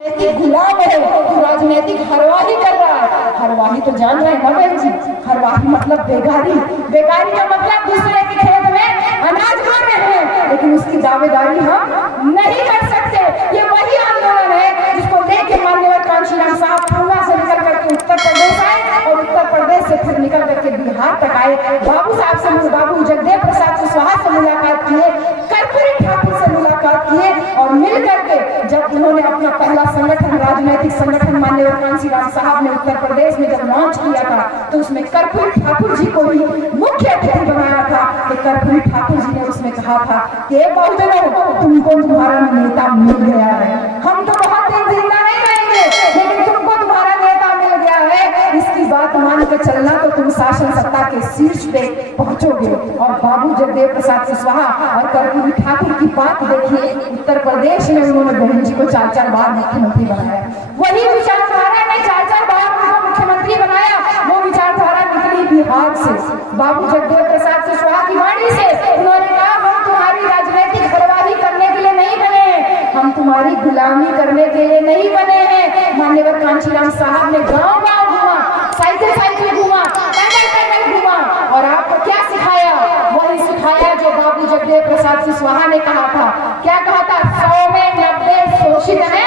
गुलाम है, तू राजनीतिक हरवाही कर रहा है। हरवाही तो जान रहे हैं ना बहन जी, हरवाही मतलब बेगारी। बेगारी का मतलब दूसरे के खेत में अनाज खा रहे हैं, लेकिन उसकी दावेदारी हम नहीं कर सकते। ये वही आंदोलन है जिसको लेके माननीय कांशीराम साहब पूना से निकल करके उत्तर प्रदेश आए और उत्तर प्रदेश से फिर निकल करके बिहार तक आए। बाबू साहब से, बाबू जगदेव प्रसाद कुशवाहा से मुलाकात किए, कर्पूरी ठाकुर से मुलाकात किए और मिल करके जब उन्होंने अपना पहला संगठन, राजनीतिक संगठन माननीय कांशीराम साहब ने उत्तर प्रदेश में जब लॉन्च किया था, तो उसमें कर्पूरी ठाकुर जी को ही मुख्य अतिथि बनाया था। कि कर्पूरी ठाकुर जी ने उसमें कहा था कि बहुजनों, तुमको तुम्हारा नेता मिल गया है। हम तो बहुत दिन जिंदा नहीं रहेंगे, लेकिन तुमको तुम्हारा नेता मिल गया है। इसकी बात मान के चलना तो तुम शासन सत्ता के शीर्ष पे पहुंचोगे। और बाबू जगदेव प्रसाद कुशवाहा और कर्पूरी ठाकुर की बात देखिए, उत्तर प्रदेश में उन्होंने बहन जी को 4-4 बार मुख्यमंत्री बनाया। वही विचारधारा ने 4-4 बार उनको मुख्यमंत्री बनाया। वो विचारधारा निकली बिहार से, बाबू जगदेव प्रसाद कुशवाहा की वाणी से। उन्होंने कहा, हम तुम्हारी राजनीतिक बर्बादी करने के लिए नहीं बने हैं, हम तुम्हारी गुलामी करने के लिए नहीं बने हैं। माननीय कांशीराम साहब ने गांव-गांव घूमा, साइकिल घूमा, पैदल घूमा और आपको क्या सिखाया? वही सिखाया जो बाबू जगदेव प्रसाद कुशवाहा ने कहा था। क्या कहा था? 100 में 90 शोषित है,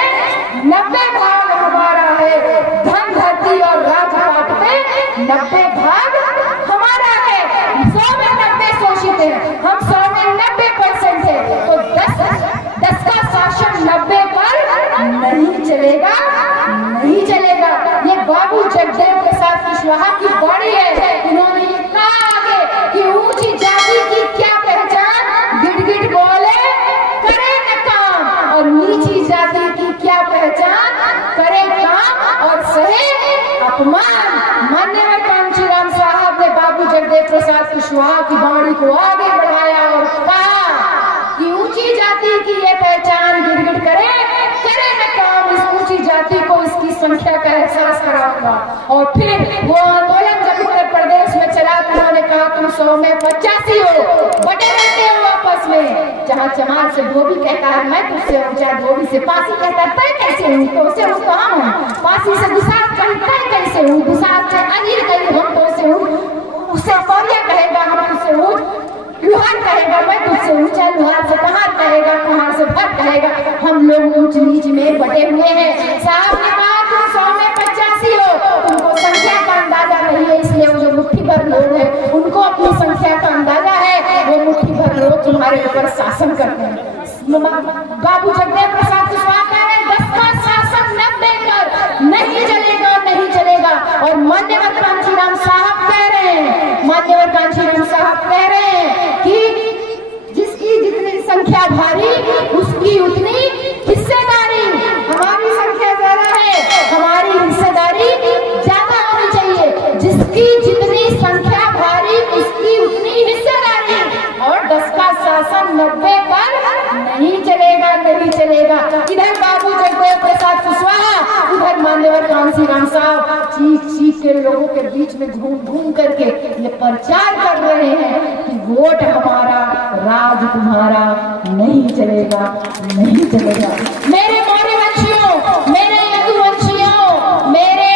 90 भाग हमारा है। धन, धरती और राजपाट पे 90 भाग हमारा है। 100 में 90 शोषित है, हम 100 में 90% है। तो 10 का शासन 90 पर नहीं चलेगा, नहीं चलेगा। ये बाबू जगदेव प्रसाद कुशवाहा की वाणी है। उन्होंने ये कहा आगे कि ऊंची जाति की क्या पहचान, गिड़गिड़ बोले करे न काम, और नीची जाति की क्या पहचान, करे काम और सहे अपमान। माननीय कांशीराम साहब ने बाबू जगदेव प्रसाद कुशवाहा की वाणी को आगे बढ़ाया और कहा कि ऊंची जाति की ये पहचान, गिड़गिड़ करे न काम। इस ऊंची जाति को इसकी संख्या का एहसास कराऊंगा। और फिर वो आंदोलन जब उत्तर प्रदेश में चला, उन्होंने कहा, तुम 100 में 85 हो, बटे रहते हो आपस में। जहाँ चमार से धोबी कहता है मैं तुझसे ऊंचा, धोबी से पासी कहता है तय कैसे हूँ, तो से उसका हम हूँ। पासी से दुसात कहता है कैसे हूँ, दुसात से अजीर कहीं हम तो से हूँ। उससे पौरिया कहेगा हम तुझसे ऊंच, लुहार कहेगा मैं तुझसे ऊंचा, लुहार से कहार कहेगा, कहार से भट कहेगा। हम लोग ऊंच नीच में बटे हुए हैं। साहब ने कहा, तुम 100 में 85 हो, तुमको संख्या का अंदाजा नहीं है, इसलिए वो जो मुट्ठी भर लोग हैं उनको अपनी संख्या का अंदाजा है। वो मुट्ठी भर लोग तुम्हारे ऊपर शासन करते हैं। बाबू जगदेव प्रसाद कुशवाहा कह रहे हैं 10 का शासन 90 पर नहीं चलेगा, नहीं चलेगा। और माननीय कांशीराम साहब कह रहे हैं, माननीय कांशीराम साहब कह रहे हैं कि जिसकी जितनी संख्या भारी उसकी उतनी हिस्सेदारी। हमारी संख्या ज्यादा है, हमारी हिस्सेदारी ज्यादा होनी चाहिए। जिसकी जितनी संख्या भारी उसकी उतनी हिस्सेदारी। और 10 का शासन 90 पर नहीं चलेगा, नहीं चलेगा। इधर बाबू जगदेव प्रसाद कुशवाहा, उधर माननीय कांशीराम साहब चीख के लोगों के बीच में घूम करके ये प्रचार कर रहे हैं कि वोट हमारा, राज तुम्हारा, नहीं चलेगा, नहीं चलेगा। मेरे मौर्य वंशियों, मेरे यदुवंशियों, मेरे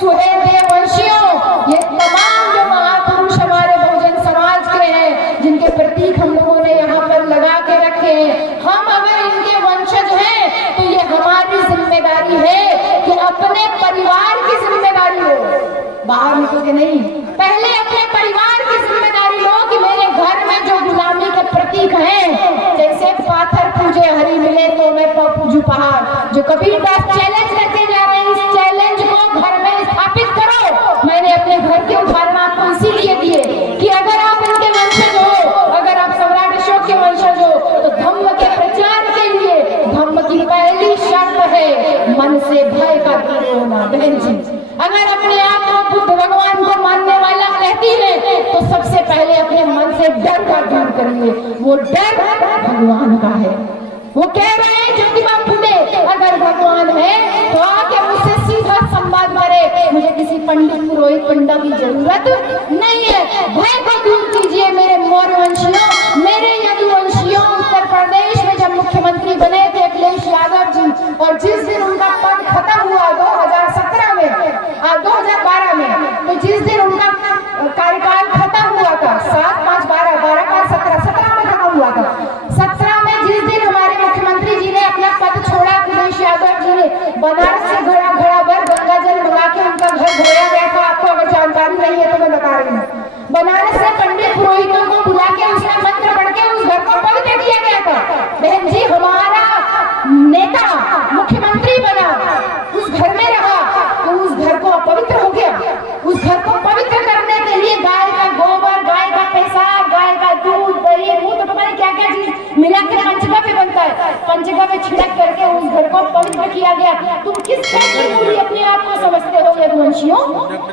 सुहेलदेव वंशियों, ये तमाम जो महापुरुष हमारे बहुजन समाज के हैं, जिनके प्रतीक हम लोगों ने यहाँ पर लगा के रखे हैं, हम अगर इनके वंशज हैं तो ये हमारी जिम्मेदारी है कि अपने परिवार की जिम्मेदारी हो। बाहर निकल के नहीं, पहले अपने परिवार की जिम्मेदारी लो कि मेरे घर में जो गुलामी के प्रतीक हैं, जैसे पाथर पूजे हरी मिले तो मैं पूजू पहाड़, जो कबीर दास चैलेंज करके जा रहे हैं, इस चैलेंज को घर में स्थापित करो। मैंने अपने घर के उदाहरण आपको इसीलिए दिए कि अगर आप इनके वंशज हो, अगर आप सम्राट अशोक के वंशज हो, तो धम्म के प्रचार के लिए धम्म की पहली शर्त है मन से भय का दूर होना। बहन जी, अगर अपने आप को बुद्ध भगवान को मानने वाला कहती है तो सबसे पहले अपने मन से डर का दूर करिए। वो डर भगवान का है। वो कह रहे हैं ज्योतिबा फुले, अगर भगवान है तो आके मुझसे सीधा संवाद करे, मुझे किसी पंडित पुरोहित पंडा की जरूरत नहीं है। भय को दूर कीजिए मेरे मौर्य वंशियों, मेरे यदुवंशियों। उत्तर प्रदेश में जब मुख्यमंत्री बने थे अखिलेश यादव जी, और जिस दिन बनारस से घड़ा घड़ा भर गंगा जल मंगा के उनका घर धोया गया था। आपको अगर जानकारी नहीं है तो मैं बता रही हूँ। बनारस से पंडित पुरोहितों को बुला के उसका मंत्र पढ़ के उस घर को पवित्र किया गया था। बहन जी, हमारा नेता मुख्यमंत्री बना, उस घर में रहा तो उस घर को अपवित्र हो गया। उस घर को पवित्र करने के लिए गाय का गोबर, गाय का पेशाब, गाय का दूध, दही, दूध तो पता नहीं क्या क्या चीज मिला के पंचगव्य बनता है, पंचगव्य छिड़क करके उस घर को पवित्र किया गया। तुम किस खेत की मूली अपने आप को समझते हो यदुवंशियों?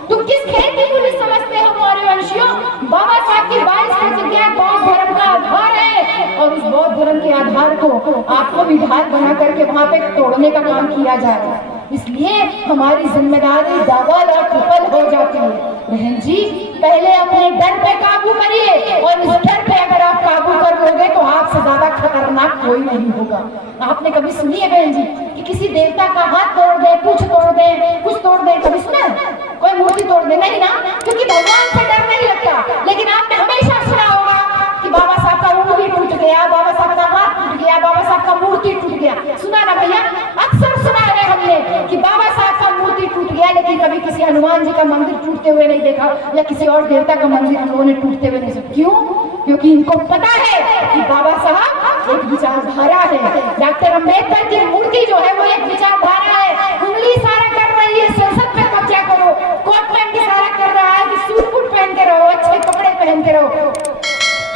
तुम किस खेत की मूली समझते हो मौर्यवंशियों? बाबा साहब की 22 प्रतिज्ञा बौद्ध धर्म का आधार है और उस बौद्ध धर्म के आधार को आपको विधायक बना करके वहां पे तोड़ने का काम किया जा रहा है। इसलिए हमारी जिम्मेदारी डबल और ट्रिपल हो जाती है। बहन जी, पहले अपने डर पे काबू करिए और इस डर पे अगर आप काबू कर लोगे तो आपसे ज्यादा खतरनाक कोई नहीं होगा। आपने कभी सुनी है बहन जी कि किसी देवता का हाथ तोड़ दे, पूंछ तोड़ दे, कुछ तोड़ दे? कभी सुना है? कोई मूर्ति तोड़ दे? नहीं ना, क्योंकि भगवान से डर नहीं लगता। लेकिन आपने हमेशा सुना होगा कि बाबा साहब का उंगली टूट गया, बाबा साहब का हाथ टूट गया, बाबा साहब का मूर्ति टूट गया। सुना ना भैया? अक्सर सुना है हमने कि बाबा साहब का मूर्ति टूट गया, लेकिन कभी किसी हनुमान जी का मंदिर टूटते हुए नहीं देखा या किसी और देवता का मंदिर हम लोगों ने टूटते हुए नहीं देखा। क्यों? क्योंकि इनको पता है कि बाबा साहब एक विचारधारा है। डॉक्टर अम्बेडकर की मूर्ति जो है वो एक विचारधारा है। उंगली इशारा कर रही है संसद पे कब्जा करो, कोट पैंट इशारा कर रहा है कि सूट बूट पहन के रहो, अच्छे कपड़े पहन के रहो।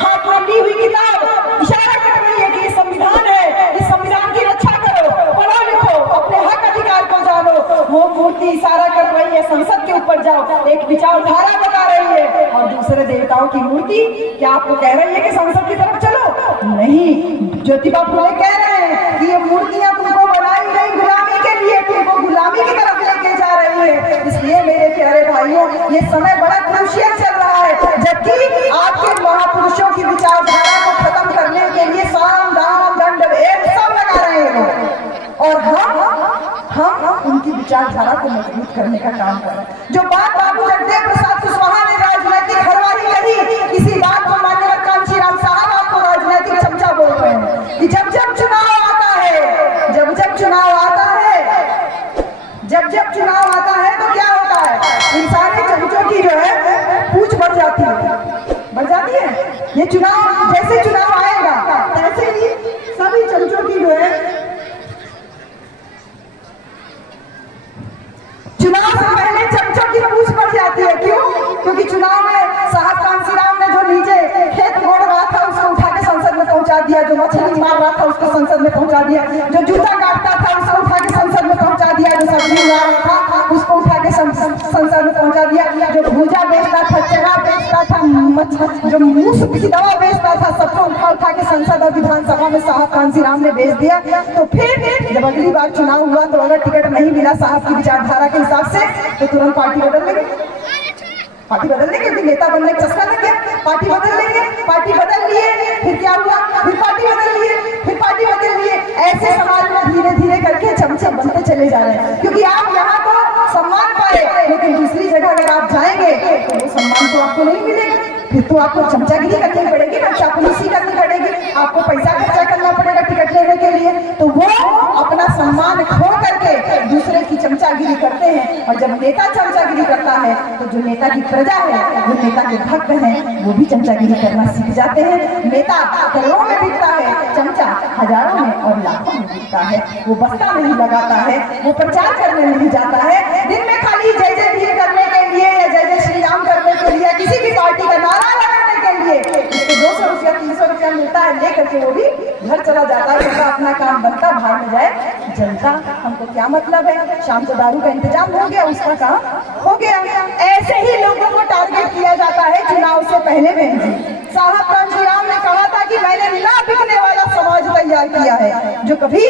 हाथ में ली हुई किताब इशारा कर रही है कि ये संविधान है, इस संविधान की रक्षा करो, पढ़ो लिखो, अपने हक अधिकार को जानो। वो मूर्ति इशारा कर रही है संसद के ऊपर जाओ, एक विचारधारा बता रही है। और दूसरे देवताओं की मूर्ति क्या आपको कह रही है कि संसद की तरफ चलो? नहीं, ज्योतिबा फुले कह रहे हैं कि ये मूर्तियां तुमको बनाई गई गुलामी के लिए, तुमको गुलामी की तरफ लेके जा रही है। इसलिए मेरे प्यारे भाइयों, ये समय बड़ा क्रूशियल चल रहा है, जबकि आपके महापुरुषों की विचारधारा को खत्म करने के लिए साम दाम दंड भेद सब लगा रहे हैं और हम उनकी विचारधारा को मजबूत करने का काम कर रहे हैं। जो बात बाबू जगदेव प्रसाद कुशवाहा ने राजनीतिक हरवारी कही, इसी बात को माननीय कांशीराम साहब आपको राजनीतिक चमचा बोल रहे हैं कि जब जब चुनाव आता है, जब जब चुनाव आता है तो क्या होता है? इन सारे चमचों की जो है पूछ बढ़ जाती है। ये चुनाव, जैसे चुनाव आएगा तैसे ही सभी चमचों की जो है चुनाव से पहले चमचों की पूछ बढ़ जाती है। क्यों? क्योंकि चुनाव में साहब कांशीराम ने जो नीचे खेत गोड़ रहा था उसको उठा के संसद में पहुंचा दिया, जो मछली मार रहा था उसको संसद में पहुंचा दिया, जो जूता काटता था उसको उठा के संसद में पहुंचा दिया, जो सब्जी उगा रहा था उसको उठा के संसद में पहुंचा दिया, जो भूजा बेचता था, चना बेचता था, जो मूस की दवा बेचता था, सबको उठा के संसद और विधानसभा में साहब कांशीराम ने भेज दिया। तो फिर जब अगली बार चुनाव हुआ तो अगर टिकट नहीं मिला साहब की विचारधारा के हिसाब से तो तुरंत पार्टी बदल लेंगे, क्योंकि नेता बनने का चस्का लग गया। पार्टी बदल लेंगे, पार्टी बदल लिए, फिर क्या हुआ? फिर पार्टी बदल लिए, फिर पार्टी बदल लिए। ऐसे समाज में धीरे धीरे करके चमचे बनते चले जा रहे हैं। क्योंकि आप यहाँ तो सम्मान पाए, लेकिन दूसरी जगह अगर आप जाएंगे तो वो सम्मान तो आपको नहीं मिलेगा। फिर तो आपको चमचागिरी करनी पड़ेगी ना, चापलूसी करनी पड़ेगी, आपको पैसा खर्चा करना पड़ेगा टिकट लेने के लिए। तो वो अपना सम्मान खो करके दूसरे की चमचागिरी करते हैं। और जब नेता चमचागिरी करता है तो जो नेता की प्रजा है, जो नेता के भक्त हैं, वो भी चमचागिरी करना सीख जाते हैं। नेता करोड़ों में बिकता है, चमचा हजारों में और लाखों में बिकता है। वो बस्ता नहीं लगाता है, वो प्रचार करने नहीं जाता है। दिन में खाली जय जय भीम करने के लिए या जय जय श्री राम करने के लिए, किसी भी पार्टी का नारा लगाने के लिए उसको 200 रुपया 300 रुपया मिलता है, लेकर के वो भी घर चला जाता है। उसका अपना काम बनता, बाहर में जाए जनता, हमको क्या मतलब है? शाम को दारू का इंतजाम हो गया, उसका काम हो गया। ऐसे ही लोगों को टारगेट किया जाता है चुनाव से पहले में। साहब कांशीराम ने कहा था कि मैंने ना बिकने वाला समाज तैयार किया है, जो कभी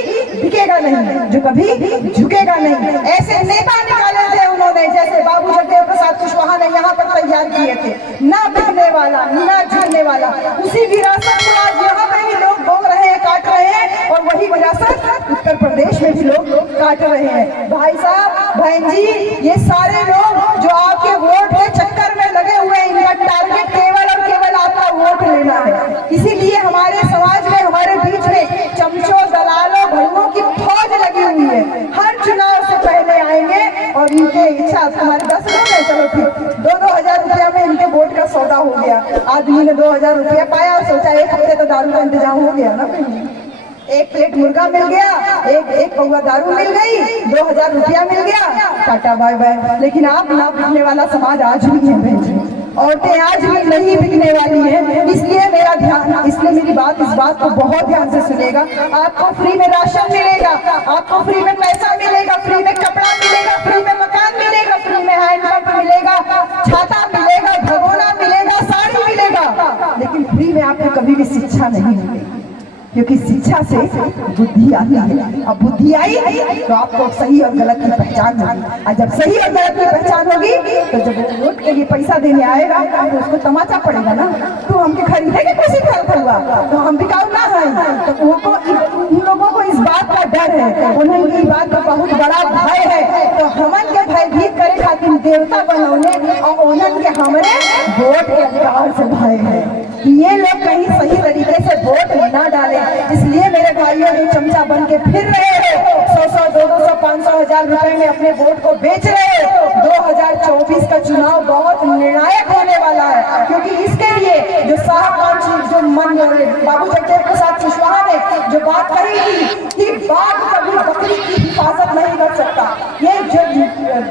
बिकेगा नहीं, जो कभी झुकेगा नहीं। ऐसे नेता निकाले थे उन्होंने, जैसे बाबू जगदेव प्रसाद कुशवाहा ने यहाँ पर तैयार किए थे, ना बिकने वाला, ना झुकने वाला। उसी विरासत को आज यहाँ पे भी लोग बोल रहे हैं, काट रहे हैं, और वही विरासत उत्तर प्रदेश में भी लोग काट रहे हैं। भाई साहब, बहन जी, ये सारे लोग जो आपके वोट के चक्कर में लगे हुए हैं, इनका टारगेट केवल और केवल आपका वोट लेना है। इसीलिए हमारे समाज में, हमारे बीच में चमचों, दलालों, भड़ुओं की फौज लगी हुई है। हर चुनाव और इनके इच्छा तुम्हारे 10 लोग हैं, चलो ठीक 2-2 हजार रुपया में इनके वोट का सौदा हो गया। आदमी ने 2 हजार रुपया पाया और सोचा 1 हफ्ते तो दारू का इंतजाम हो गया ना, 1 प्लेट मुर्गा मिल गया, एक पौवा दारू मिल गई, 2 हजार रुपया मिल गया, टाटा बाय बाय। लेकिन आप ना बिकने वाला समाज आज भी है बहन जी, औरतें आज भी नहीं बिकने वाली है। इसलिए मेरा ध्यान, इसलिए मेरी बात, इस बात को बहुत ध्यान से सुनेगा। आपको फ्री में राशन मिलेगा, आपको फ्री में पैसा मिलेगा, फ्री में कपड़ा मिलेगा, फ्री में मकान मिलेगा, फ्री में हैंडपंप मिलेगा, छाता मिलेगा, भगोना मिलेगा, साड़ी मिलेगा, लेकिन फ्री में आपको कभी भी शिक्षा नहीं मिलेगी, क्योंकि शिक्षा से बुद्धि आती है। अब बुद्धि आई तो आपको सही और गलत की पहचान होगी, और जब सही और गलत की पहचान होगी तो जब वो वोट के लिए पैसा देने आएगा तो उसको तमाचा पड़ेगा ना, तो हमके खरीदेंगे कैसे हुआ, तो हम बिकाऊ ना है। तो उनको, उन लोगों को इस बात का डर है, उन्हें की बात का बहुत बड़ा भय है। तो हमन के भयभीत करे खातिर देवता बनौने और उन्हन के हमारे वोट के अधिकार से भय है कि ये लोग कहीं सही तरीके से वोट ना डाले। इसलिए मेरे भाइयों जो चमचा बन के फिर रहे हो, 100-100, 200-200, 500 हजार रुपए में अपने वोट को बेच रहे हो, 2024 का चुनाव बहुत निर्णायक होने वाला है। क्योंकि इसके लिए जो साहब जो मन बाबू जगदेव प्रसाद कुशवाहा ने जो बात कही थी कि बाघ कभी बकरी की हिफाजत नहीं कर सकता, ये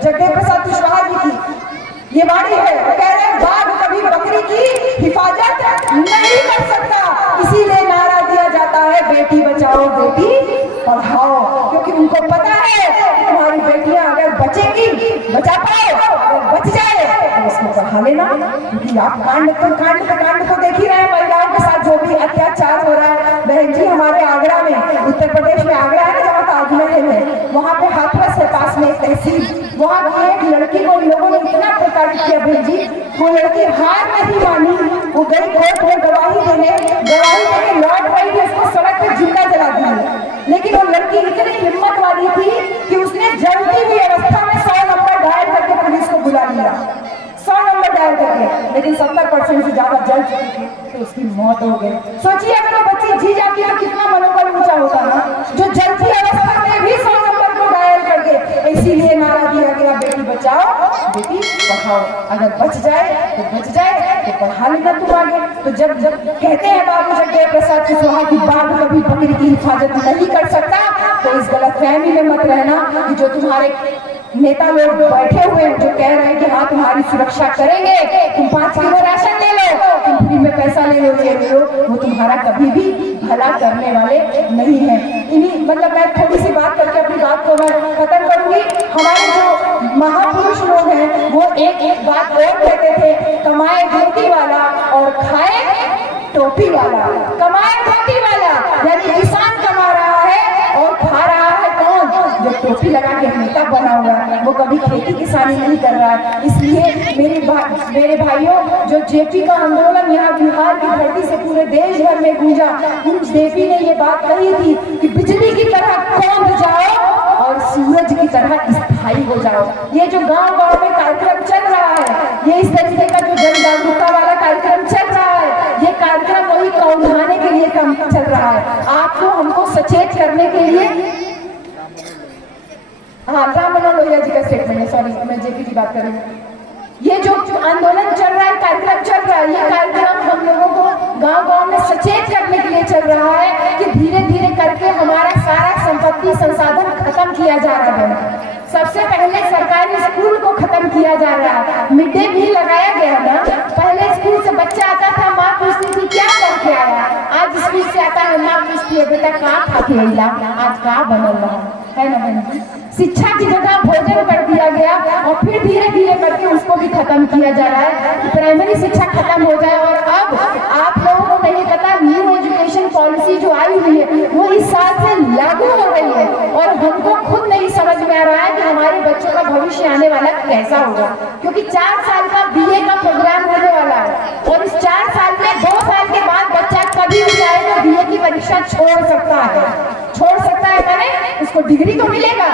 जगदेव प्रसाद कुशवाहा जी की ये वाणी है। कह रहे हैं बाघ कभी बकरी की हिफाजत नहीं कर सकता, इसीलिए नारा दिया जाता है बेटी बचाओ बेटी पढ़ाओ, क्योंकि उनको पता है कि तुम्हारी बेटियां अगर बचेगी, बचा पाओ, बच जाए तो उसको पढ़ा लेना। क्योंकि आप कांड को देख ही रहे हैं, महिलाओं के साथ जो भी अत्याचार हो रहा है। बहन जी हमारे आगरा में, उत्तर प्रदेश में आगरा है ना जहाँ ताजमहल है, वहाँ पे हाथरस है पास में एक तहसील, वहाँ की एक लड़की को इन लोगों ने इतना प्रताड़ित किया बहन जी, वो लड़की हार नहीं मानी, वो गई कोर्ट में गवाही देके लौट गई थी, उसको सड़क पे जिंदा जला दिया। लेकिन वो लड़की इतनी हिम्मत वाली थी कि उसने जलती हुई अवस्था में 100 नंबर डायल करके पुलिस को बुला लिया, 100 नंबर डायल करके, लेकिन 70% से ज्यादा जल चुकी थी तो उसकी मौत हो गई। सोचिए अगर वो बच्ची जी जाती तो कितना मनोबल ऊंचा होता ना, जो जलती अवस्था में भी 100 नंबर को डायल करके। इसीलिए नारा दिया गया बेटी बचाओ बेटी पढ़ाओ, अगर बच जाए तो बच जाए तो पढ़ा लेना तुम आगे। तो जब कहते हैं बाबू जगदेव प्रसाद कुशवाहा की बाघ कभी बकरी की हिफाजत नहीं कर सकता, तो इस गलतफहमी में मत रहना कि जो तुम्हारे नेता लोग बैठे हुए हैं जो कह रहे हैं कि हाँ तुम्हारी सुरक्षा करेंगे, तुम 5 किलो राशन ले लो, तुम फ्री में पैसा ले लो, ये ले लो, वो तुम्हारा कभी भी भला करने वाले नहीं है। इन्हीं मतलब मैं थोड़ी सी बात करके अपनी बात को मैं खत्म करूंगी। हमारे जो महापुरुष लोग हैं वो एक बात और कहते थे, कमाए धोती वाला और खाए टोपी वाला। कमाए धोती वाला यानी किसान कमा रहा है और खा रहा है कौन, जो टोपी लगा के नेता बना हुआ है, वो कभी खेती किसानी नहीं कर रहा है। इसलिए मेरे भाइयों, जो जेपी का आंदोलन यहाँ बिहार की धरती से पूरे देश भर में गूंजा, उस जेपी ने ये बात कही थी कि बिजली की तरह कौंध जाओ और सूरज की तरह स्थायी हो जाओ। ये जो गांव-गांव में कार्यक्रम चल रहा है, ये इस तरीके का जो जन जागरूकता वाला कार्यक्रम चल रहा है, ये कार्यक्रम वही कौंधाने के लिए काम चल रहा है, आपको हमको सचेत करने के लिए। हाँ, राम मनोहर लोहिया जी का स्टेटमेंट है, सॉरी मैं जेपी की बात कर रही हूँ। ये जो आंदोलन चल रहा है, कार्यक्रम चल रहा है, ये कार्यक्रम हम लोगों को गांव-गांव में सचेत करने के लिए चल रहा है कि धीरे-धीरे करके हमारा सारा संपत्ति संसाधन खत्म किया जा रहा है। सबसे पहले सरकारी स्कूल को खत्म किया जा रहा है, मिड डे मील लगाया गया ना। पहले स्कूल से बच्चा आता था, माँ पूछती थी क्या करके आया, आज स्कूल से आता है माँ पूछती है बेटा कहाँ खा के अइला, आज कहाँ बनल रहा है ना बहन जी। शिक्षा की जगह भोजन कर दिया गया और फिर धीरे धीरे करके उसको भी खत्म किया जा रहा है। प्राइमरी शिक्षा खत्म हो जाए और अब आप लोगों को नहीं पता, न्यू एजुकेशन पॉलिसी जो आई हुई है वो इस साल से लागू हो रही है और हमको खुद नहीं समझ में आ रहा है कि हमारे बच्चों का भविष्य आने वाला कैसा होगा, क्योंकि 4 साल का बीए का प्रोग्राम होने वाला है और इस 4 साल में 2 साल के बाद बच्चा कभी भी चाहे तो बीए की परीक्षा छोड़ सकता है मैंने उसको डिग्री तो मिलेगा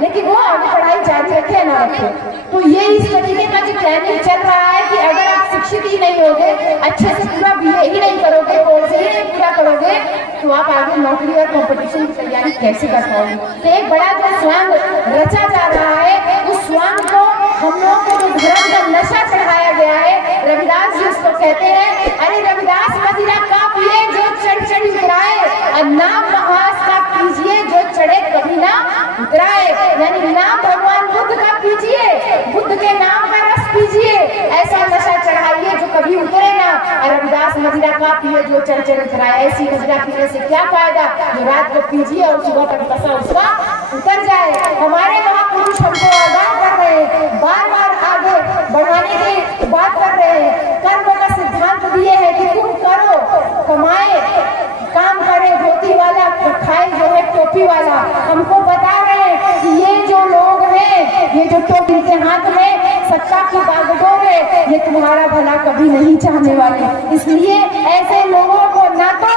लेकिन वो आगे पढ़ाई जारी रखे ना रखे। तो ये इस तरीके का जो प्लानिंग चल रहा है कि अगर आप शिक्षित ही नहीं होगे, अच्छे से पूरा बीए ही नहीं करोगे, कोर्स ही नहीं पूरा करोगे, तो आप आगे नौकरी और कंपटीशन की तैयारी कैसे कर पाओगे। तो एक बड़ा जो स्वयं रचा जा रहा है उस स्वांग को हम लोगों को जो धर्म का नशा चढ़ाया गया है, रविदास जी उसको कहते हैं, अरे रविदास मदिरा का पिए जो चढ़ चढ़ उतराए, और नाम महास का कीजिए जो चढ़े कभी ना उतराए। यानी नाम भगवान बुद्ध का पीजिए, बुद्ध के नाम का रस पीजिए, ऐसा नशा चढ़ाइए जो कभी उतरे ना। और रविदास मदिरा का पिए जो चढ़ चढ़ उतराए, ऐसी मदिरा पीने से क्या फायदा, जो रात को पीजिए और सुबह तक नशा उसका उतर जाए। हमारे महापुरुष हमको आगाह कर रहे हैं, बार बार आगे बढ़ाने की बात कर रहे हैं, कर्म का सिद्धांत दिए हैं कि तुम करो, कमाए, काम करे धोती वाला, खाए जो है टोपी वाला। हमको बता रहे हैं कि ये जो लोग हैं, ये जो टोपी के हाथ में सत्ता की बागडोर है, ये तुम्हारा भला कभी नहीं चाहने वाले। इसलिए ऐसे लोगों को ना तो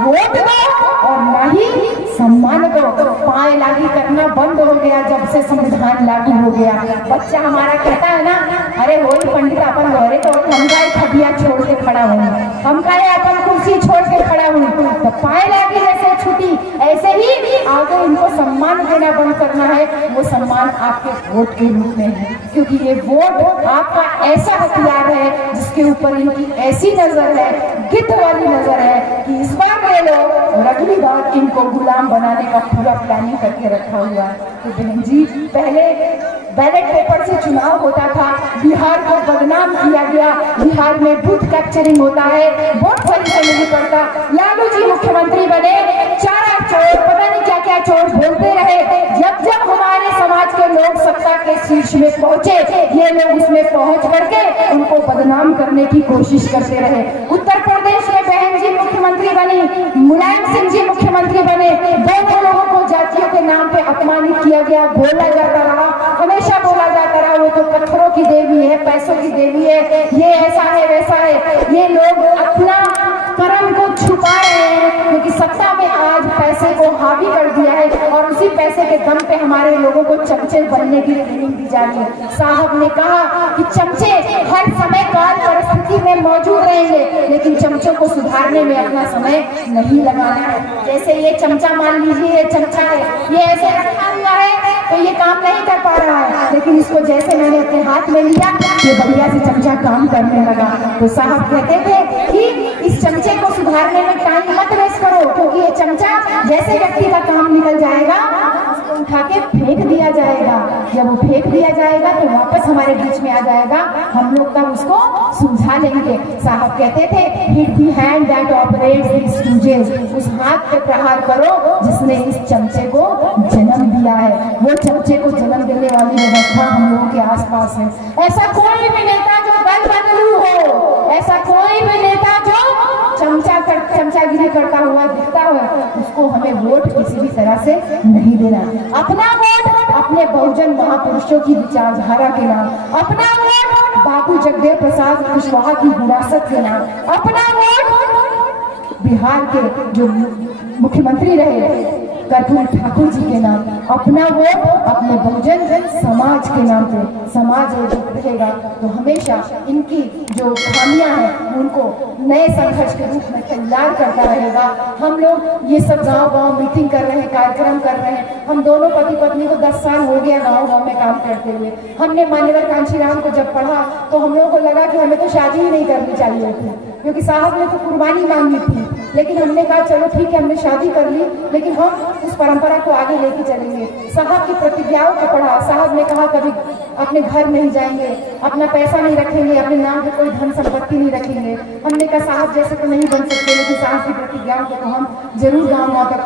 वोट दो और ना ही सम्मान दो। पाए लागी करना बंद हो गया जब से संविधान लागू हो गया। बच्चा हमारा कहता है ना, अरे वही पंडित अपन घरे तो हम का खटिया छोड़ के खड़ा हुई, हम का अपन कुर्सी छोड़ के खड़ा हुई, तो पाए लागी जैसे छुट्टी, ऐसे ही आगे इनको सम्मान देना बंद करना है। वो सम्मान आपके वोट के रूप में है, क्योंकि ये वोट आपका ऐसा हथियार है जिसके ऊपर इनकी ऐसी नजर है, गिद्ध वाली नजर है कि इस बार ले लो और अगली बार इनको गुलाम बनाने का पूरा प्लानिंग करके रखा हुआ है। तो बहन जी, पहले बैलेट पेपर से चुनाव होता था, बिहार को बदनाम किया गया, बिहार में बूथ कैप्चरिंग होता है, वोट सही से नहीं पड़ता। लालू जी मुख्यमंत्री बने, चारा चोर, पता नहीं क्या क्या चोर बोलते रहे। जब जब हमारे समाज के लोग सत्ता के शीर्ष में पहुंचे, ये लोग उसमें पहुंच करके उनको बदनाम करने की कोशिश करते रहे। उत्तर प्रदेश में बहन जी मुख्यमंत्री बनी, मुलायम सिंह जी मुख्यमंत्री बने, दोनों लोगों को जातियों के नाम पे अपमानित किया गया, बोला जाता रहा, हमेशा बोला जाता रहा वो तो पत्थरों की देवी है, पैसों की देवी है, ये ऐसा है वैसा है। ये लोग अपना कर्म को छुपा रहे हैं, क्योंकि सत्ता में आज पैसे को हावी कर दिया है और उसी पैसे के दम पे हमारे लोगों को चमचे बनने की ट्रेनिंग दी जा रही है। साहब ने कहा कि चमचे हर समय काल परिस्थिति में मौजूद रहेंगे, लेकिन चमचों को सुधारने में अपना समय नहीं लगाना है। जैसे ये चमचा मान लीजिए, ये चमचा है, ये ऐसे रखा हुआ है तो ये काम नहीं कर पा रहा है, लेकिन इसको जैसे मैंने अपने हाथ में लिया, ये बढ़िया से चमचा काम करने लगा। तो साहब कहते थे कि इस चमचे को सुधारने में टाइम मत वेस्ट करो, क्योंकि ये चमचा जैसे व्यक्ति का काम निकल जाएगा उसको उठा के फेंक दिया जाएगा। जब वो फेंक दिया जाएगा तो वापस हमारे बीच में आ जाएगा, हम लोग तब उसको सुलझा लेंगे। साहब कहते थे, hit the hand that operates this stooges, उस हाथ पे प्रहार करो जिसने इस चमचे को जन्म दिया है। वो चमचे को जन्म देने वाली व्यवस्था हम लोगों के आसपास है। ऐसा कोई भी नेता जो दल बदलू हो, ऐसा कोई भी नेता जो चमचागिरी करता हुआ दिखता हो, उसको हमें वोट किसी भी तरह से नहीं देना। अपना वोट अपने बहुजन महापुरुषों की विचारधारा के नाम, अपना वोट बाबू जगदेव प्रसाद कुशवाहा की विरासत के नाम, अपना वोट बिहार के जो मुख्यमंत्री रहे कर्पूरी ठाकुर जी के नाम, अपना वोट अपने बहुजन समाज के नाम पे। समाज एकजुट रहेगा तो हमेशा इनकी जो खामियां हैं उनको नए संघर्ष के रूप में तैयार करता रहेगा। हम लोग ये सब गांव-गांव मीटिंग कर रहे हैं, कार्यक्रम कर रहे हैं। हम दोनों पति पत्नी को 10 साल हो गया गांव-गांव में काम करते हुए। हमने मान्यवर कांशीराम को जब पढ़ा तो हम लोगों को लगा कि हमें तो शादी ही नहीं करनी चाहिए थी, क्योंकि साहब ने तो कुर्बानी मांगी थी। लेकिन हमने कहा चलो ठीक है, हमने शादी कर ली, लेकिन हम उस परंपरा को आगे लेके चलेंगे। साहब की प्रतिज्ञाओं को पढ़ा। साहब ने कहा कभी अपने घर नहीं जाएंगे, अपना पैसा नहीं रखेंगे, अपने नाम पे कोई धन संपत्ति नहीं रखेंगे। हमने कहा साहब जैसे तो नहीं बन सकते, लेकिन साहब की प्रतिज्ञाओं को तो हम जरूर गाँव-गाँव तक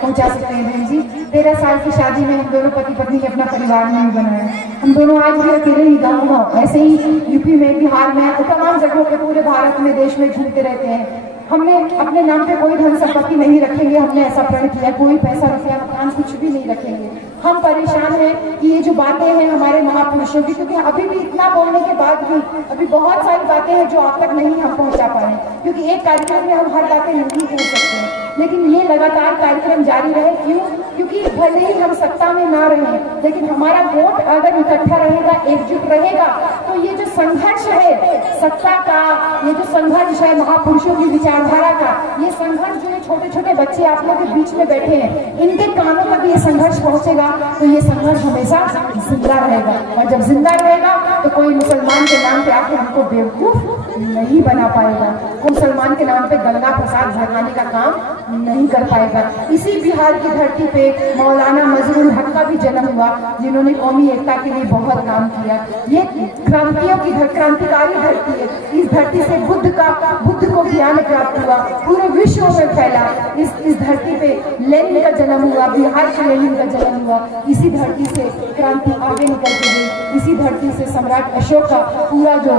पहुँचा सकते हैं। बहन जी, 13 साल की शादी में हम दोनों पति पत्नी ने अपना परिवार नहीं बनाया। हम दोनों आज भी अकेले ही गाँव-गाँव, ऐसे ही यूपी में, बिहार में, तमाम जगहों पे पूरे भारत में, देश में घूमते रहते हैं। हमने अपने नाम पे कोई धन संपत्ति नहीं रखेंगे, हमने ऐसा प्रण किया, कोई पैसा रुपया मकान कुछ भी नहीं रखेंगे। हम परेशान हैं कि ये जो बातें हैं हमारे महापुरुषों की, क्योंकि अभी भी इतना बोलने के बाद भी अभी बहुत सारी बातें हैं जो आप तक नहीं हम पहुंचा पाए, क्योंकि एक कार्यक्रम में हम हर बातें नहीं पहुंच सकते हैं। लेकिन ये लगातार कार्यक्रम जारी रहे। क्यों? क्योंकि भले ही हम सत्ता में ना रहे, लेकिन हमारा वोट अगर इकट्ठा रहेगा, एकजुट रहेगा, तो ये जो संघर्ष है सत्ता का, ये जो संघर्ष है महापुरुषों की विचारधारा का, ये संघर्ष जो है छोटे छोटे बच्चे आप लोग के बीच में बैठे हैं, इनके कानों तक ये संघर्ष पहुंचेगा तो ये संघर्ष हमेशा जिंदा रहेगा। और जब जिंदा रहेगा तो कोई मुसलमान के नाम पे आके हमको बेवकूफ नहीं बना पाएगा, कोई मुसलमान के नाम पे गंगा प्रसाद भरवाने का काम नहीं कर पाएगा। इसी बिहार की धरती पे मौलाना मजरूल हक का भी जन्म हुआ, जिन्होंने कौमी एकता के लिए बहुत काम किया। ये क्रांतियों की क्रांतिकारी धरती है। इस धरती से बुद्ध को ज्ञान प्राप्त हुआ, पूरे विश्व में फैला। इस धरती पे लेनिन का जन्म हुआ, बिहार के लेनिन का जन्म हुआ। इसी धरती से क्रांति आगे निकल के गई, इसी धरती से सम्राट अशोक का पूरा जो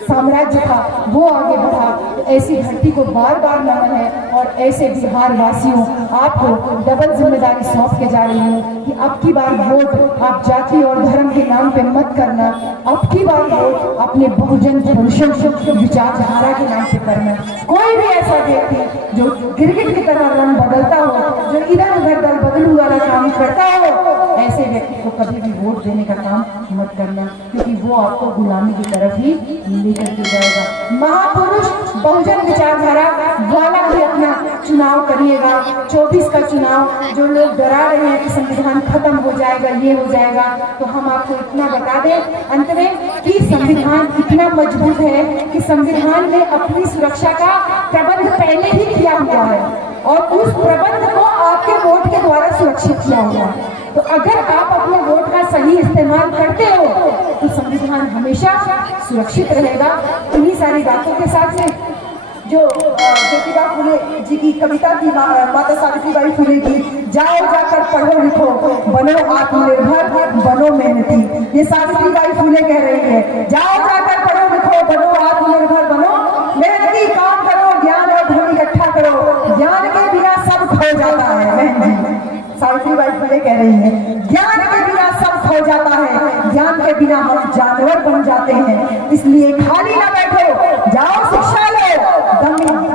साम्राज्य था वो आगे बढ़ा। तो ऐसी धरती को बार बार नमन है। और ऐसे बिहार वासियों, आपको डबल जिम्मेदारी सौंप के जा रही हूँ कि अब की बार वोट आप जाति और धर्म के नाम पे मत करना, अब की बार वोट अपने बहुजन विचारधारा के नाम पे करना। कोई भी ऐसा व्यक्ति जो गिरगिट की तरह रंग बदलता हो, जो इधर उधर दल बदलू वाला काम करता हो, ऐसे व्यक्ति को कभी भी वोट देने का काम मत करना, क्योंकि वो आपको गुलामी की तरफ ही लेकर के जाएगा। महापुरुष बहुजन विचारधारा वाला भी अपना चुनाव करिएगा। 24 का चुनाव, जो लोग डरा रहे हैं कि संविधान खत्म हो जाएगा, ये हो जाएगा, तो हम आपको इतना बता दें अंत में कि संविधान इतना मजबूत है कि संविधान ने अपनी सुरक्षा का प्रबंध पहले ही किया हुआ है और उस प्रबंध को आपके वोट के द्वारा सुरक्षित किया हुआ है। तो अगर आप अपने वोट का सही इस्तेमाल करते हो तो संविधान हमेशा सुरक्षित रहेगा। इन्हीं सारी बातों के साथ में जो ज्योतिबा फुले जी की कविता थी, माता सावित्रीबाई फुले की, जाओ जाकर पढ़ो लिखो, बनो आत्मनिर्भर, बनो मेहनती। ये सावित्रीबाई फुले कह रही है, जाओ जाकर पढ़ो लिखो, बनो आत्मनिर्भर, बनो मेहनती, काम करो, ज्ञान और धन इकट्ठा करो, ज्ञान के बिना सब खो जाता है। बहन जी सावित्रीबाई फुले कह रही है, ज्ञान के बिना सब खो जाता है, ज्ञान के बिना हम जानवर बन जाते हैं। इसलिए खाली न बैठो, जाओ शिक्षा लो,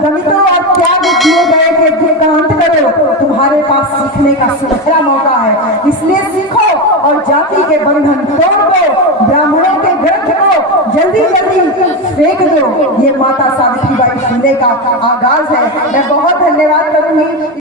दमितों और त्याग किए गए के यज्ञ का अंत करो। तुम्हारे पास सीखने का सुनहरा मौका है, इसलिए सीखो और जाति के बंधन तोड़ दो, ब्राह्मणों के ग्रंथ को जल्दी जल्दी फेंक दो। ये माता सावित्रीबाई फुले का आगाज है। मैं बहुत धन्यवाद करूंगी।